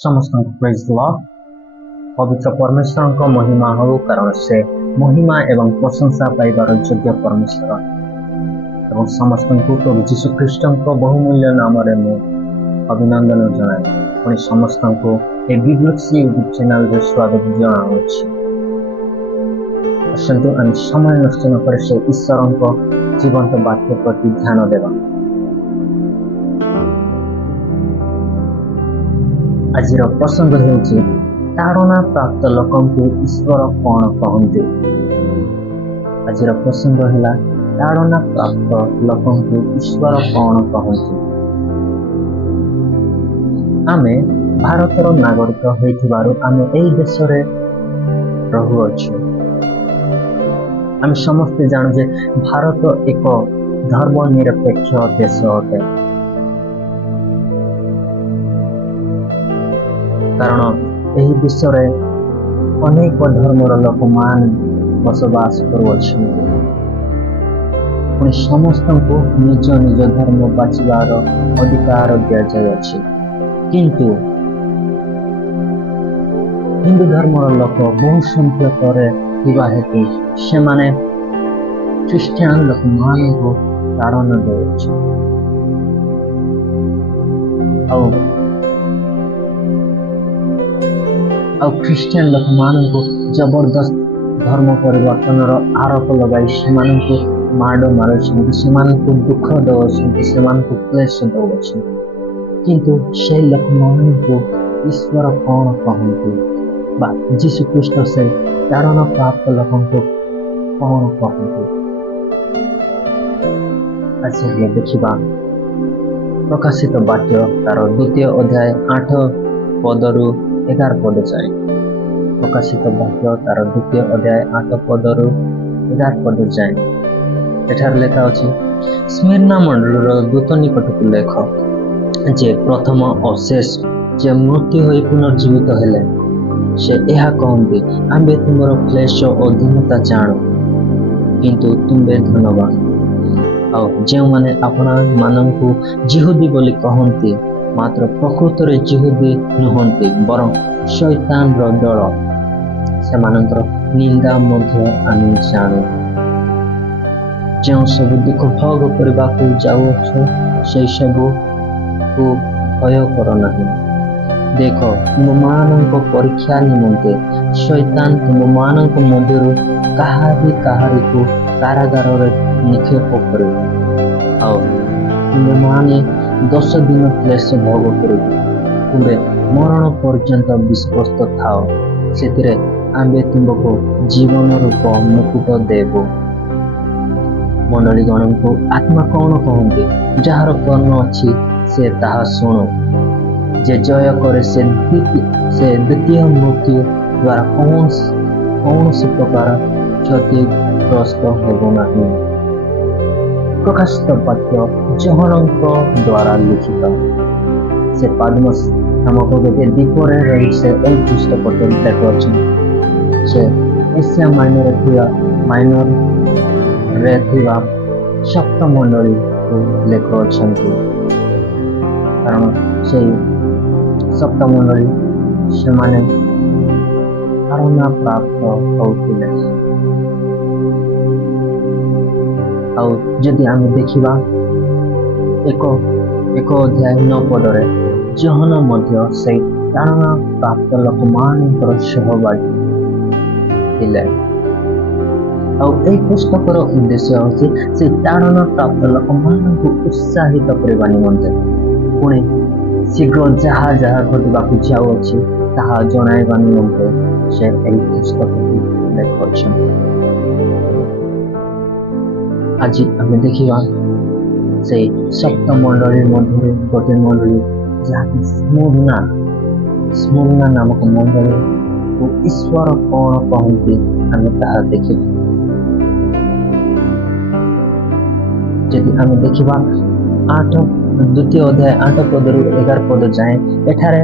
समस्त praise Lord पवित्र परमेश्वर को महिमा हो कारण से महिमा एवं प्रशंसा पाइबार योग्य परमेश्वर एवं समस्त को प्रभु जीशु ख्रीष्ट बहुमूल्य नाम अभिनंदन जनाए पुणी समस्त को बिब्लिक्स यूट्यूब चैनल रे स्वागत जनाऊँ। आम समय नष्ट न कर से ईश्वर को जीवंत वाक्य प्रति ध्यान देवा। आज प्रसंग होउछि ताड़ना प्राप्त लोकन को ईश्वर कौन कहते। आज प्रसंग है ताड़ना प्राप्त लोकन को ईश्वर कौन कहते। आमे भारतर नागरिक होइथिबारु आमे एई देश रे रहुअछु। आमे समस्ते जानू जे भारत एक धर्मनिरपेक्ष देश अटे कारण एही विश्व रे अनेक धर्मर लोक मान बसवास करुअछन। पुणी समस्त को निज निज धर्म बाछिबार अधिकार दिया जायछि किंतु हिंदू धर्मर लोक बहु संख्यक थिबा हेतु से माने ख्रिस्टियन लोक मान को ताड़ना देउछि और ख्रिस्टियन लोक मान को जबरदस्त धर्म परिवर्तन आरोप लगाई से माड़ मारुछंती से दुख दौरान से क्लेश दौरान किंतु से लोक मान को ईश्वर कौन कहते बा जीशु ख्रीष्ट से ताड़ना प्राप्त लोक को कौन कहते। आज देखा प्रकाशित वाक्य तार द्वितीय अध्याय 8 पदरु 11 पद जाए। प्रकाशित वाक्य तार द्वितीय अध्याय 8 पदरु 11 पद जाए। एठार लेखा अछि स्मिर्ना मंडलर दूत निकट को लेख जे प्रथम अशेष जे मृत्यु होई पुनर्जीवित हेले से यह कहते आम्बे तुमर क्लेश और दीनता जाणु किंतु तुम्बे धन्यवाद और जो माने अपना माननकु जिहुदी बोली कहती मात्र प्रकृत रे जिहुदी नुहंती बरं शैतान रो दल से निंदा मध्य आम जाणु। जो सब दुख भोग करबा को जाओ से सब को भय कर नहीं। देख तुम मानक परीक्षा निमंते शैतान तुम मानक मध्यरु काहारी को कारागार निक्षेप कर तुम माने 10 दिन क्लेश भोग कर तुम्हें मरण पर्यंत विश्वस्त थाओ से आम्बे तुमको जीवन रूप मुकुट देबो। मंडली गण को आत्मा कौन कहते जार कर्ण अच्छी से ताहा शुणु जे जय करे से द्वितीय मृत्यु द्वारा कौन सी प्रकार क्षतिग्रस्त हेबो नहीं। प्रकाशित वाक्य जोहनଙ୍କ द्वारा लिखित से पादमस नामक गोटे द्वीपर रही से एई पुस्तक लेख अछि से एशिया माइनर रे थिबा सप्त मंडली को लेख अछंती कारण से सप्त मंडली से माने ताड़ना प्राप्त होउथिले। और जदि आम देखा एक अध्याय 9 पदरे जोहन मध्य से ताड़ना प्राप्त लोक मान सहभागी थिले और एक पुस्तकर उद्देश्य होछि से ताड़ना प्राप्त लोक मान को उत्साहित करबा निमंते पुणे शीघ्र जहाँ जहाँ घटवा जाऊँगी ताहा जनाइबा निमंते से एई पुस्तक लेख अछि। आज आम देखा से सप्त मंडली मध्य गोटे मंडली जहाँकि स्मुर्ना नामक मंडली को ईश्वर कौन कहते आम ताहा देखा। यदि आम देखा 8 द्वितीय अध्याय 8 पदरु 11 पद जाए एठारे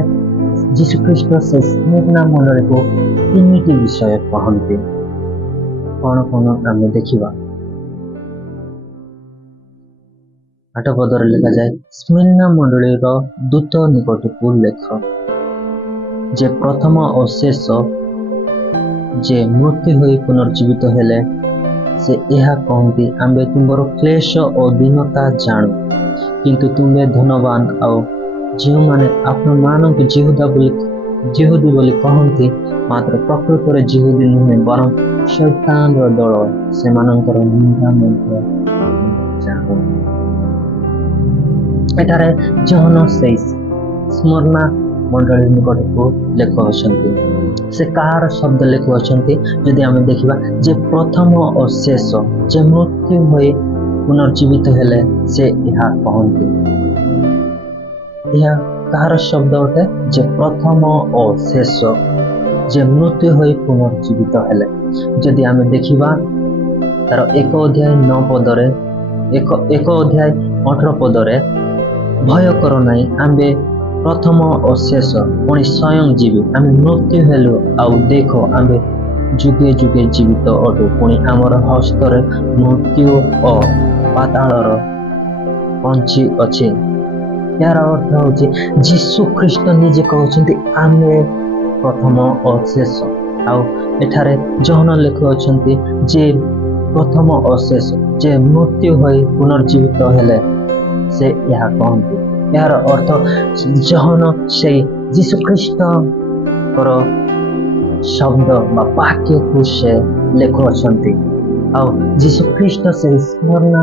जीशु ख्रीष्ट से स्मिर्ना मंडली को 3टी विषय कहते कौन कौन आम देखा। 8 पदर लिखा जाए स्मिर्ना मंडलीर दूत निकट को लेख जे प्रथम और शेष जे मृत्यु होई पुनर्जीवित हेले से यह कहती आम्बे तुमर क्लेश और दीनता जाणु किंतु तुम्हें धनवान आओ जो माने आपण मानक जिहुदी बोली कहती मात्र प्रकृत रे जिहुदी नुहे बरं शैतान रो दल से मानकर निंदा मध्य जाणु। एटारे जहन से स्मरणा मंडली निकट को लेख अछंती से कार शब्द लेख अछंती यदि आमे देखिबा जे प्रथम और शेष जे मृत्यु होई पुनर्जीवित हेले से यह कहती यह कार शब्द अटे जे प्रथम और शेष जे मृत्यु होई पुनर्जीवित हेले यदि आमे देखिबा तार 1 अध्याय 9 पदरे 1 अध्याय 18 पदरे भय कर नाही आम्बे प्रथम और शेष पुणी स्वयं जीवी आम मृत्यु हेलु आउ देखो आम जुगे जुगे जीवित अटु पुणी आमर हस्तर मृत्यु और पातालर पंची अच्छे। यार अर्थ हूँ जीशु ख्रीस्ट निजे कहते आमे प्रथम और शेष आउ एठारे जहन लेख अच्छे जे प्रथम और शेष जे मृत्यु होई पुनर्जीवित हेले से यह कहते यार अर्थ जहन से जीशु ख्रीस्ट शब्द बा वाक्य को से लेख अच्छे आउ जीशु ख्रीस्ट से स्मरण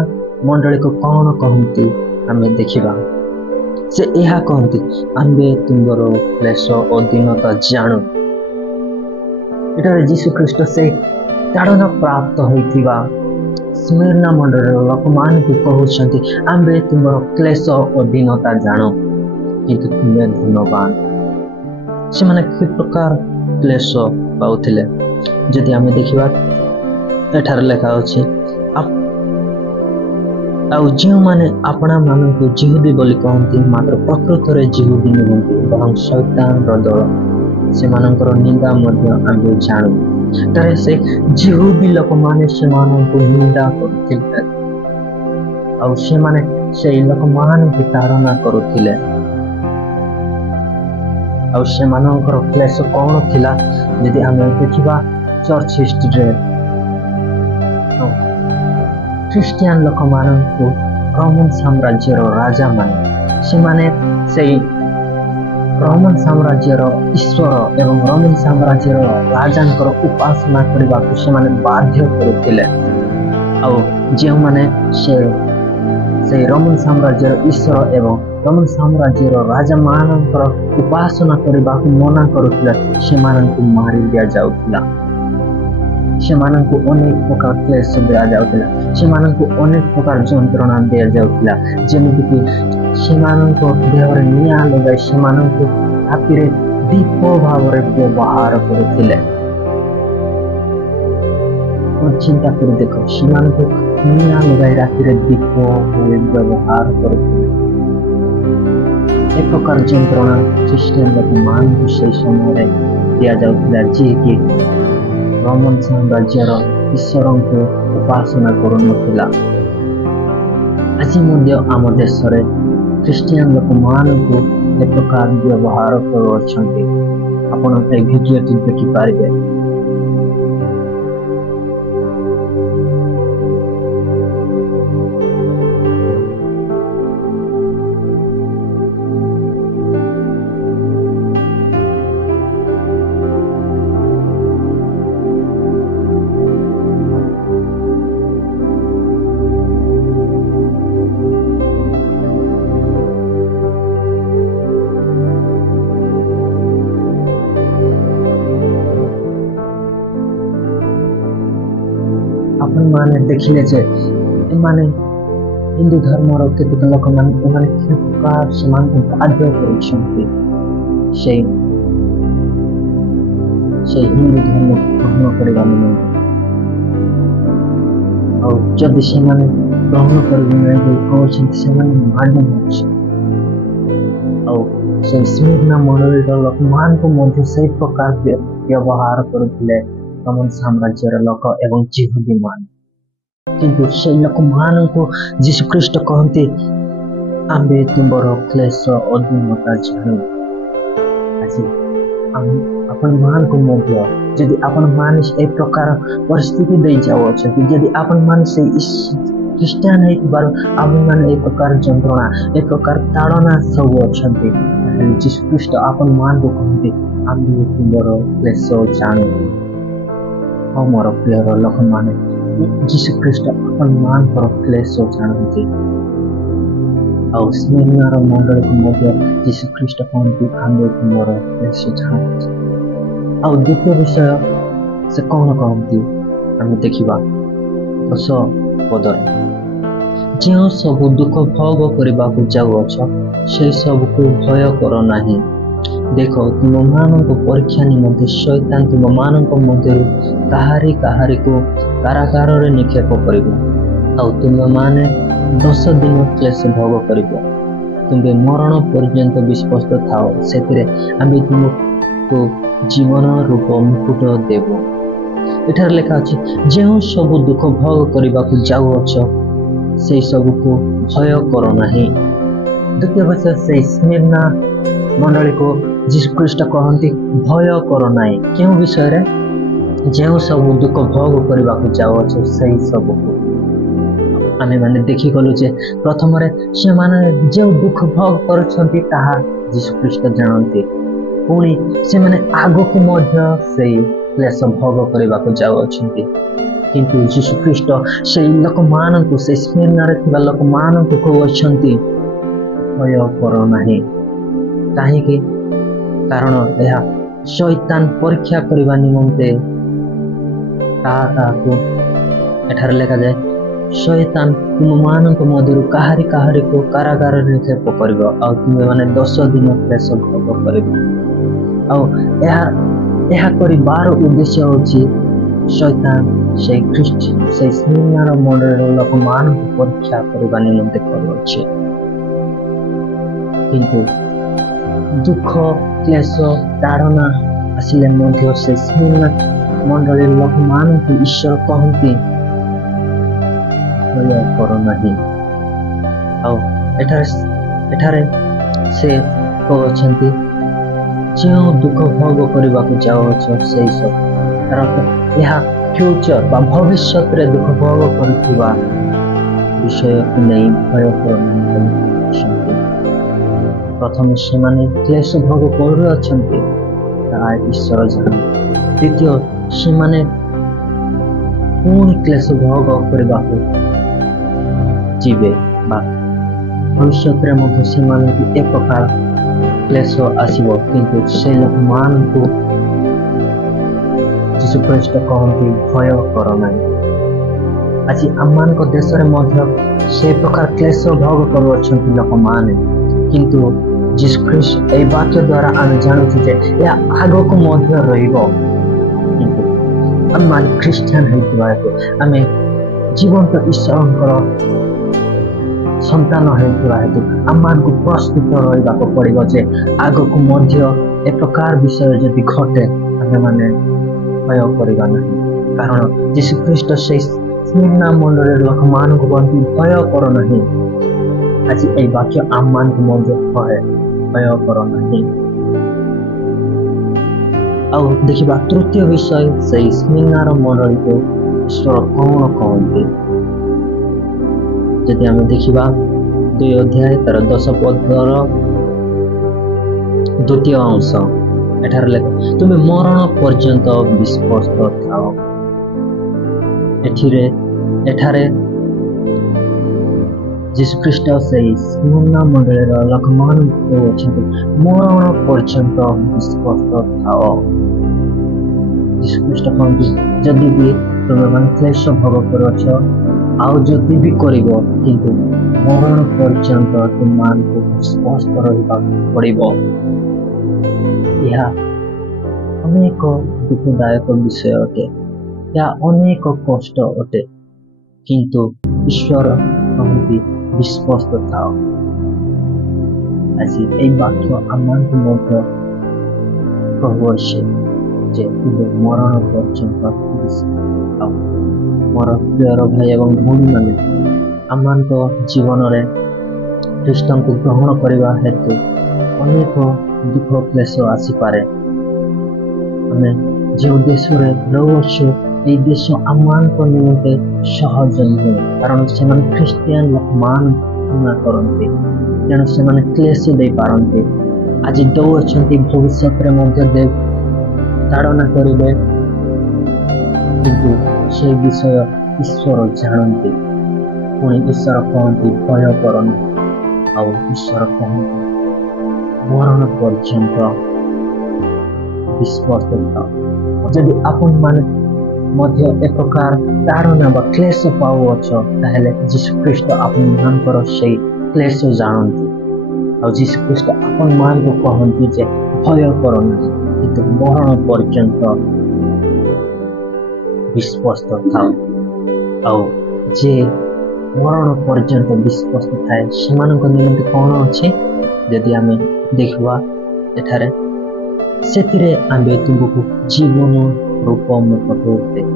मंडली को कौन कहती आम देखा से यह कहती आम्बे तुमर क्लेश और दीनता जाणु एटारे जीशु ख्रीस्ट से ताड़ना प्राप्त होइथिबा स्मरणा मंडल लोक मान को कहउछंती आम्बे तुमर क्लेश और दीनता जानो किंतु तुम्हें धनवान से माने कि प्रकार क्लेश पाउथिले यदि आमे देखिबा एठार लेखा अछि आउ जो माने अपना मान को जिहुदी बोली कहती मात्र प्रकृत रे जिहुदी नुहंती बरं शैतान रो दल से मानकर निंदा मध्य आमे जाणु तारे से जिहुदी लोक माने से मान को निंदा करथिले आउ से माने से लोक मान की ताड़ना करुथिले आउ से मानकर क्लेश कौन थिला यदि आमे देखिबा चर्च हिस्ट्री रे ख्रिस्टियन लोक मान को रोमन साम्राज्य रो राजा माने से माने से रोमन साम्राज्य रो ईश्वर एवं रोमन साम्राज्य रो राजांकर उपासना करबा को से माने बाध्य करुथिले आउ जे माने से रोमन साम्राज्य रो ईश्वर एवं रोमन साम्राज्य रो राजा मानकर उपासना करबा को मना करुथिले से मान को मारि दिया जाउथिला से मान को अनेक प्रकार क्लेश दिया जाउथिला से मान को अनेक प्रकार जंत्रणा दिया जाउथिला जेमिति कि से मान को देहरे निया लगाई से मान को रातिरे दीप भाव व्यवहार करुथिले चिंता कर देखो से मान को निया लगाई रातिरे दीप व्यवहार करुथिले एक प्रकार जंत्रणा ख्रिस्टियन लोक मान को से समय दिया जाउथिला जे कि रोमन साम्राज्यर ईश्वर को उपासना करुनथिला आज मध्य आम देश ख्रिस्टियन लोक मान को एक प्रकार व्यवहार करुछंती आपण ए वीडियो देखि पारिबे। अपन माने देखिले जे माने हिंदू धर्म रो केतेक लोक माने प्रकार समान को बाध्य करुछंती से हिंदू धर्म ग्रहण करबा में और जब से माने ग्रहण करबा में कहउछंती से माने मारने होछ और से स्मरणा मंडल लोक मान को मध्य से प्रकार व्यवहार करुथिले रोमन साम्राज्यर लोक एवं जिहुदी मान किंतु से लोक मान को जीशु ख्रीस्ट कहते आम्बे तुमर क्लेश और दीनता जाणु आज आपण ମାନଙ୍କୁ ମଧ୍ୟ ଯଦି ଆପଣ ମାନେ ଏ ପ୍ରକାର ପରିସ୍ଥିତି ଦେଇ ଯାଉଅଛନ୍ତି, ଯଦି ଆପଣ ମାନେ ସେଇ ଖ୍ରୀଷ୍ଟିଆନ ହେଇଥିବାରୁ ଆପଣମାନେ ଏ ପ୍ରକାର ଯନ୍ତ୍ରଣା, ଏ ପ୍ରକାର ତାଡ଼ନା ସବୁ ଅଛନ୍ତି, ତାହେଲେ ଯୀଶୁ ଖ୍ରୀଷ୍ଟ ଆପଣ ମାନଙ୍କୁ କହନ୍ତି ଆମେ ତୁମର କ୍ଲେଶ ଜାଣୁ। ହଁ ମୋର ପ୍ରିୟର ଲୋକମାନେ, ଯୀଶୁ ଖ୍ରୀଷ୍ଟ ଆପଣ ମାନଙ୍କର କ୍ଲେଶ ଜାଣନ୍ତି। ଆଉ ସ୍ମରଣର ମଣ୍ଡଳୀକୁ ମଧ୍ୟ ଯୀଶୁ ଖ୍ରୀଷ୍ଟ କହନ୍ତି ଆମେ ତୁମର କ୍ଲେଶ ଜାଣନ୍ତି। ଆଉ ଦ୍ୱିତୀୟ ବିଷୟ ସେ କଣ କହନ୍ତି ଆମେ ଦେଖିବା 10 ପଦରେ, ଯେଉଁ ସବୁ ଦୁଃଖ ଭୋଗ କରିବାକୁ ଯାଉଅଛ ସେଇ ସବୁକୁ ଭୟ କର ନାହିଁ। ଦେଖ ତୁମମାନଙ୍କ ପରୀକ୍ଷା ନିମନ୍ତେ ଶୈତାନ ତୁମମାନଙ୍କ ମଧ୍ୟରୁ କାହାରିକୁ କାରାଗାରରେ ନିକ୍ଷେପ କରିବ, ଆଉ ତୁମେମାନେ 10 ଦିନ କ୍ଲେଶ ଭୋଗ କରିବ। ତୁମେ ମରଣ ପର୍ଯ୍ୟନ୍ତ ବିଶ୍ୱସ୍ତ ଥାଅ, ସେଥିରେ ଆମେ ତୁମକୁ ଜୀବନ ରୂପ ମୁକୁଟ ଦେବ। ଏଠାରେ ଲେଖା ଅଛି ଯେଉଁ ସବୁ ଦୁଃଖ ଭୋଗ କରିବାକୁ ଯାଉଅଛ ସେଇ ସବୁକୁ ଭୟ କର ନାହିଁ। ଦ୍ୱିତୀୟ ବିଷୟ ସେଇ ସ୍ମିର୍ନା ମଣ୍ଡଳୀକୁ ଯୀଶୁ ଖ୍ରୀଷ୍ଟ କହନ୍ତି ଭୟ କର ନାହିଁ। କେଉଁ ବିଷୟରେ? ଯେଉଁ ସବୁ ଦୁଃଖ ଭୋଗ କରିବାକୁ ଯାଉଅଛ ସେଇ ସବୁକୁ। ଆମେମାନେ ଦେଖିଗଲୁ ଯେ ପ୍ରଥମରେ ସେମାନେ ଯେଉଁ ଦୁଃଖ ଭୋଗ କରୁଛନ୍ତି ତାହା ଯୀଶୁ ଖ୍ରୀଷ୍ଟ ଜାଣନ୍ତି, ପୁଣି ସେମାନେ ଆଗକୁ ମଧ୍ୟ ସେଇ କ୍ଲେଶ ଭୋଗ କରିବାକୁ ଯାଉଅଛନ୍ତି। କିନ୍ତୁ ଯୀଶୁ ଖ୍ରୀଷ୍ଟ ସେଇ ଲୋକମାନଙ୍କୁ, ସେଇ ସ୍ମିର୍ନାରେ ଥିବା ଲୋକମାନଙ୍କୁ କହୁଅଛନ୍ତି ଭୟ କର ନାହିଁ। କାହିଁକି? କାରଣ ଏହା ଶୈତାନ ପରୀକ୍ଷା କରିବା ନିମନ୍ତେ ତାହାକୁ ଏଠାରେ ଲେଖାଯାଏ ଶୈତାନ ତୁମମାନଙ୍କ ମଧ୍ୟରୁ କାହାରିକୁ କାରାଗାରରେ ନିକ୍ଷେପ କରିବ, ଆଉ ତୁମେମାନେ 10 ଦିନ କ୍ଲେଶ ଭୋଗ କରିବ। ଆଉ ଏହା କରିବାର ଉଦ୍ଦେଶ୍ୟ ହେଉଛି ଶୈତାନ ସେଇ ସ୍ମିର୍ନାର ମଣ୍ଡଳୀର ଲୋକମାନଙ୍କୁ ପରୀକ୍ଷା କରିବା ନିମନ୍ତେ କରୁଅଛି। କିନ୍ତୁ ଦୁଃଖ କ୍ଲେଶ ତାଡ଼ନା ଆସିଲେ ମଧ୍ୟ ସେ ସ୍ମିର୍ନା ମଣ୍ଡଳୀର ଲୋକମାନଙ୍କୁ ଈଶ୍ୱର କହନ୍ତି ଭୟ କର ନାହିଁ। ଆଉ ଏଠାରେ ସେ କହୁଛନ୍ତି ଯେଉଁ ଦୁଃଖ ଭୋଗ କରିବାକୁ ଯାଉଅଛ ସେଇ ସବୁ, କାରଣ ଏହା ଫ୍ୟୁଚର ବା ଭବିଷ୍ୟତରେ ଦୁଃଖ ଭୋଗ କରୁଥିବା ବିଷୟକୁ ନେଇ ଭୟ କର ନାହିଁ। ପ୍ରଥମେ ସେମାନେ କ୍ଲେଶ ଭୋଗ କରୁଅଛନ୍ତି ତାହା ଈଶ୍ୱର ଜାଣନ୍ତି। ଦ୍ୱିତୀୟ ସେମାନେ ପୁଣି କ୍ଲେଶ ଭୋଗ କରିବାକୁ ଯିବେ ବା ଭବିଷ୍ୟତରେ ମଧ୍ୟ ସେମାନଙ୍କୁ ଏ ପ୍ରକାର କ୍ଲେଶ ଆସିବ, କିନ୍ତୁ ସେ ଲୋକମାନଙ୍କୁ ଯୀଶୁ ଖ୍ରୀଷ୍ଟ କହନ୍ତି ଭୟ କର ନାହିଁ। ଆଜି ଆମମାନଙ୍କ ଦେଶରେ ମଧ୍ୟ ସେ ପ୍ରକାର କ୍ଲେଶ ଭୋଗ କରୁଅଛନ୍ତି ଲୋକମାନେ, କିନ୍ତୁ ଯୀଶୁ ଖ୍ରୀଷ୍ଟ ଏହି ବାକ୍ୟ ଦ୍ୱାରା ଆମେ ଜାଣୁଛୁ ଯେ ଏହା ଆଗକୁ ମଧ୍ୟ ରହିବ। କିନ୍ତୁ ଆମମାନେ ଖ୍ରୀଷ୍ଟିଆନ ହେଇଥିବା ହେତୁ, ଆମେ ଜୀବନ୍ତ ଈଶ୍ୱରଙ୍କର ସନ୍ତାନ ହେଉଥିବା ହେତୁ ଆମମାନଙ୍କୁ ପ୍ରସ୍ତୁତ ରହିବାକୁ ପଡ଼ିବ ଯେ ଆଗକୁ ମଧ୍ୟ ଏ ପ୍ରକାର ବିଷୟ ଯଦି ଘଟେ ଆମେମାନେ ଭୟ କରିବା ନାହିଁ। କାରଣ ଯୀଶୁ ଖ୍ରୀଷ୍ଟ ସେଇ ସ୍ମିର୍ନା ମଣ୍ଡଳୀର ଲୋକମାନଙ୍କୁ କହନ୍ତି ଭୟ କର ନାହିଁ। ଆଜି ଏହି ବାକ୍ୟ ଆମମାନଙ୍କୁ ମଧ୍ୟ କହେ ଭୟ କର ନାହିଁ। ଆଉ ଦେଖିବା ତୃତୀୟ ବିଷୟ ସେଇ ସ୍ମିର୍ନାର ମଣ୍ଡଳୀକୁ ଈଶ୍ୱର କଣ କହନ୍ତି। ଯଦି ଆମେ ଦେଖିବା 2 ଅଧ୍ୟାୟ ତାର 10 ପଦର ଦ୍ୱିତୀୟ ଅଂଶ, ଏଠାରେ ଲେଖା ତୁମେ ମରଣ ପର୍ଯ୍ୟନ୍ତ ବିଶ୍ୱସ୍ତ ଥାଅ। ଏଠାରେ ଯୀଶୁ ଖ୍ରୀଷ୍ଟ ସେଇ ସ୍ମିର୍ନା ମଣ୍ଡଳୀର ଲୋକମାନଙ୍କୁ କହୁଛନ୍ତି ମରଣ ପର୍ଯ୍ୟନ୍ତ ବିଶ୍ୱସ୍ତ ଥାଅ। ଯୀଶୁ ଖ୍ରୀଷ୍ଟ କହନ୍ତି ଯଦି ବି ତୁମେମାନେ କ୍ଲେଶ ଭୋଗ କରୁଅଛ, ଆଉ ଯଦି ବି କରିବ, କିନ୍ତୁ ମରଣ ପର୍ଯ୍ୟନ୍ତ ତୁମମାନଙ୍କୁ ବିଶ୍ୱସ୍ତ ରହିବାକୁ ପଡ଼ିବ। ଏହା ଅନେକ ଦୁଃଖଦାୟକ ବିଷୟ ଅଟେ, ଏହା ଅନେକ କଷ୍ଟ ଅଟେ, କିନ୍ତୁ ଈଶ୍ୱର କହନ୍ତି ବିଶ୍ୱସ୍ତ ଥାଅ। ଆଜି ଏହି ବାକ୍ୟ ଆମମାନଙ୍କୁ ମଧ୍ୟ କହୁଅଛି ଯେ ତୁମେ ମରଣ ପର୍ଯ୍ୟନ୍ତ ବିଶ୍ୱସ୍ତ ଥାଅ। ମୋର ପ୍ରିୟର ଭାଇ ଏବଂ ଭଉଣୀମାନେ, ଆମମାନଙ୍କ ଜୀବନରେ ଖ୍ରୀଷ୍ଟଙ୍କୁ ଗ୍ରହଣ କରିବା ହେତୁ ଅନେକ ଦୁଃଖ କ୍ଲେଶ ଆସିପାରେ, ଆମେ ଯେଉଁ ଦେଶରେ ରହୁଅଛୁ ଏହି ଦେଶ ଆମମାନଙ୍କ ନିମନ୍ତେ ସହଜ ନୁହେଁ, କାରଣ ସେମାନେ ଖ୍ରୀଷ୍ଟିଆନ ଲୋକମାନ କରନ୍ତି, ତେଣୁ ସେମାନେ କ୍ଲେଶ ଦେଇପାରନ୍ତି। ଆଜି ଦଉଅଛନ୍ତି, ଭବିଷ୍ୟତରେ ମଧ୍ୟ ତାଡ଼ନା କରିବେ, କିନ୍ତୁ ସେହି ବିଷୟ ଈଶ୍ୱର ଜାଣନ୍ତି। ପୁଣି ଈଶ୍ୱର କହନ୍ତି ଭୟ କରନି, ଆଉ ଈଶ୍ୱର କହନ୍ତି ମରଣ ପର୍ଯ୍ୟନ୍ତ ବିଶ୍ୱାସ ଥାଅ। ଯଦି ଆପଣମାନେ ମଧ୍ୟ ଏପ୍ରକାର ତାଡ଼ନା ବା କ୍ଲେଶ ପାଉଅଛ, ତାହେଲେ ଯୀଶୁଖ୍ରୀଷ୍ଟ ଆପଣମାନଙ୍କର ସେଇ କ୍ଲେଶ ଜାଣନ୍ତି। ଆଉ ଯୀଶୁଖ୍ରୀଷ୍ଟ ଆପଣମାନଙ୍କୁ କହନ୍ତି ଯେ ଭୟ କର ନାହିଁ, କିନ୍ତୁ ମରଣ ପର୍ଯ୍ୟନ୍ତ ବିଶ୍ୱାସ ଥାଅ। ଆଉ ଯେ ମରଣ ପର୍ଯ୍ୟନ୍ତ ବିଶ୍ୱାସ ଥାଏ ସେମାନଙ୍କ ନିମନ୍ତେ କ'ଣ ଅଛି ଯଦି ଆମେ ଦେଖିବା ଏଠାରେ, ସେଥିରେ ଆମେ ତୁମକୁ ଜୀବନ ରୂପ ମୁକୁଟ ଦେବ।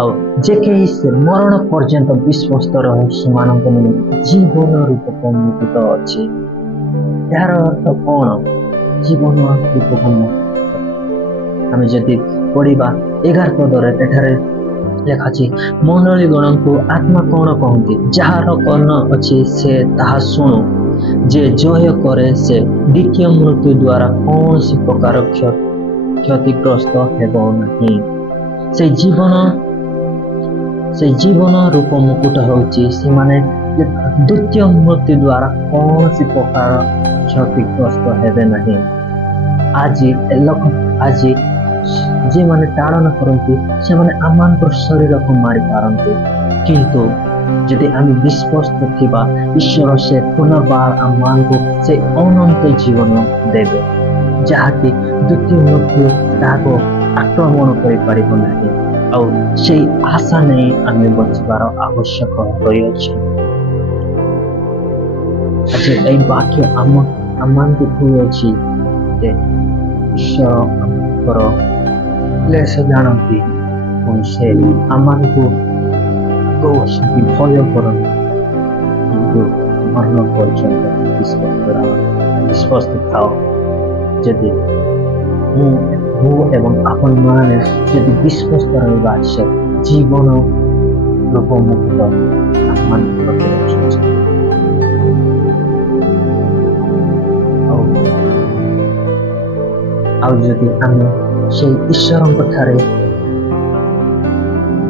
ଆଉ ଯେ କେହି ସେ ମରଣ ପର୍ଯ୍ୟନ୍ତ ବିଶ୍ୱାସ ରହେ ସେମାନଙ୍କ ନିମନ୍ତେ ଜୀବନ ରୂପକ ମୁକୁଟ ଅଛି। ଏହାର ଅର୍ଥ କ'ଣ? ଜୀବନ ରୂପକ ମୁକୁଟ ଆମେ ଯଦି ପଢ଼ିବା 11 ପଦରେ ଏଠାରେ ଲେଖାଛି, ମଣ୍ଡଳୀଗଣଙ୍କୁ ଆତ୍ମା କ'ଣ କହନ୍ତି? ଯାହାର କର୍ଣ୍ଣ ଅଛି ସେ ତାହା ଶୁଣୁ। ଯେ ଜୟ କରେ ସେ ଦ୍ୱିତୀୟ ମୃତ୍ୟୁ ଦ୍ୱାରା କୌଣସି ପ୍ରକାର କ୍ଷତିଗ୍ରସ୍ତ ହେବ ନାହିଁ। ସେ ଜୀବନ ରୂପ ମୁକୁଟ ହେଉଛି ସେମାନେ ଦ୍ୱିତୀୟ ମୃତ୍ୟୁ ଦ୍ୱାରା କୌଣସି ପ୍ରକାର କ୍ଷତିଗ୍ରସ୍ତ ହେବେ ନାହିଁ। ଆଜି ଯେଉଁମାନେ ତାଡ଼ନା କରନ୍ତି ସେମାନେ ଆମମାନଙ୍କର ଶରୀରକୁ ମାରିପାରନ୍ତି, କିନ୍ତୁ ଯଦି ଆମେ ବିଶ୍ୱାସ ଥିବା ଈଶ୍ୱର ସେ ପୁନର୍ବାର ଆମମାନଙ୍କୁ ସେ ଅନନ୍ତ ଜୀବନ ଦେବେ, ଯାହାକି ଦ୍ୱିତୀୟ ମୃତ୍ୟୁ ତାହାକୁ ଆକ୍ରମଣ କରିପାରିବ ନାହିଁ। ଆଉ ସେଇ ଆଶା ନେଇ ଆମେ ବଞ୍ଚିବାର ଆବଶ୍ୟକ ରହିଅଛି। ଆଜି ଏହି ବାକ୍ୟ ଆମମାନଙ୍କୁ କହୁଅଛି ଯେ ଈଶ୍ୱର ଆମଙ୍କର କ୍ଲେଶ ଜାଣନ୍ତି, ଏବଂ ସେ ଆମମାନଙ୍କୁ କହୁଛନ୍ତି ଭୟ କରନ୍ତି, କିନ୍ତୁ ମରଣ ପର୍ଯ୍ୟନ୍ତ ବିଶ୍ୱାସ ଥାଅ। ଯଦି ମୁଁ ଏବଂ ଆପଣମାନେ ଯଦି ବିଶ୍ୱାସ ରହିବା, ସେ ଜୀବନ ରୂପ ମୁକୁଟ ଆମମାନଙ୍କ ପାଖରେ ଅଛି। ଆଉ ଯଦି ଆମେ ସେଇ ଈଶ୍ୱରଙ୍କ ଠାରେ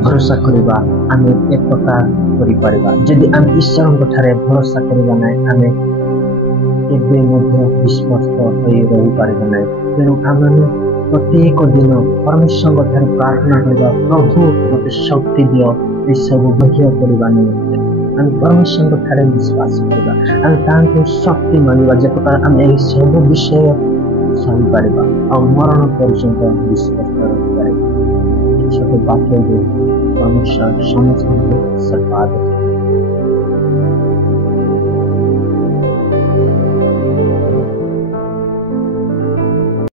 ଭରସା କରିବା, ଆମେ ଏପ୍ରକାର କରିପାରିବା। ଯଦି ଆମେ ଈଶ୍ୱରଙ୍କ ଠାରେ ଭରସା କରିବା ନାହିଁ, ଆମେ କେବେ ମଧ୍ୟ ବିଶ୍ୱାସ ହୋଇ ରହିପାରିବା ନାହିଁ। ତେଣୁ ଆମେ ପ୍ରତ୍ୟେକ ଦିନ ପରମେଶ୍ୱରଙ୍କ ଠାରେ ପ୍ରାର୍ଥନା କରିବା, ପ୍ରଭୁ ମୋତେ ଶକ୍ତି ଦିଅ ଏସବୁ ବହ୍ୟ କରିବା ନିମନ୍ତେ। ଆମେ ପରମେଶ୍ୱରଙ୍କ ଠାରେ ବିଶ୍ୱାସ କରିବା, ଆମେ ତାଙ୍କୁ ଶକ୍ତି ମାଗିବା, ଯେ ପ୍ରକାର ଆମେ ଏହି ସବୁ ବିଷୟ ସହିପାରିବା ଆଉ ମରଣ ପର୍ଯ୍ୟନ୍ତ ବିଶ୍ୱାସ ରହିପାରିବା। ଛୋଟ ବାକ୍ୟ ପରମେଶ୍ୱର ସମସ୍ତଙ୍କୁ ଆଶୀର୍ବାଦ